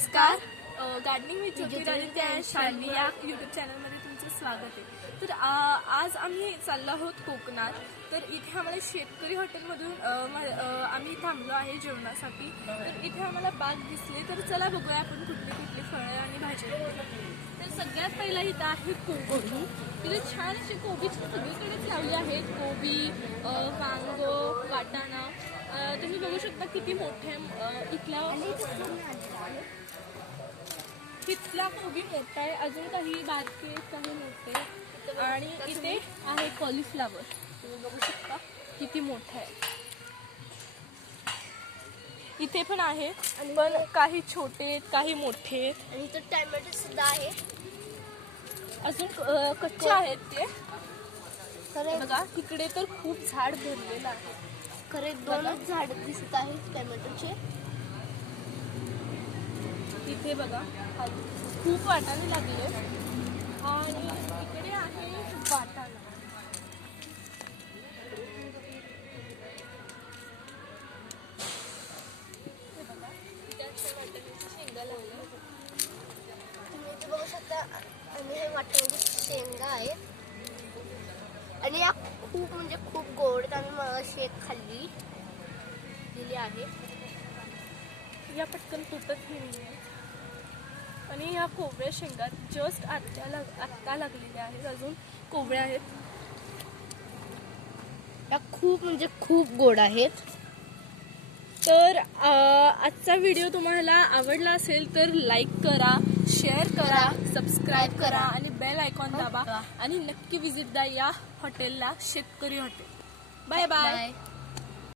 नमस्कार. Gardening with Jyotiraditya आणि शालिनी या यूट्यूब चॅनलमध्ये तुमचं स्वागत आहे. तर आज आम्ही चाललो आहोत कोकणात. तर इथे आम्हाला शेतकरी हॉटेलमधून आम्ही थांबलो आहे जेवणासाठी. तर इथे आम्हाला बाग दिसली. तर चला बघूया आपण कुठली कुठली फळं आणि भाज्या. तर सगळ्यात पहिला इथं आहे कोबी. तिथे छान अशी कोबीची सगळीकडेच लावली आहेत. कोबी, वांगो, वाटाणा. तुम्ही बघू शकता किती मोठे इथला कोबी मोठा आहे. अजून काही बारके काही मोठे. आणि इथे आहे कॉलीफ्लावर. तुम्ही बघू शकता किती मोठं आहे. इथे पण आहे, पण काही छोटे काही मोठे. आणि इथं टॅमॅटो सुद्धा आहे. अजून कच्चे आहेत ते. बघा तिकडे तर खूप झाड भरलेलं आहे. खरे दोनच झाड दिसत आहेत टॅमॅटोचे. तिथे बघा खूप वाटाणे लागले. आणि इकडे आहे वाटाणा. शेंगा लावल्या. तुम्ही इथे बघू शकता. आणि हे वाटाण्याची शेंगा आहेत. आणि या खूप म्हणजे खूप गोड आहेत. आम्ही मगाशी एक खाल्ली दिली आहे. या पटकन तुटत नाही. आणि ह्या कोवळ्या शेंगा जस्ट आत्ता लागलेल्या आहेत. अजून कोवळ्या आहेत. या खूप म्हणजे खूप गोड आहेत. तर आजचा व्हिडिओ तुम्हाला आवडला असेल तर लाईक करा, शेअर करा, सबस्क्राईब करा आणि बेल आयकॉन दाबा. आणि नक्की विजिट द्या या हॉटेलला, शेतकरी हॉटेल. Bye bye.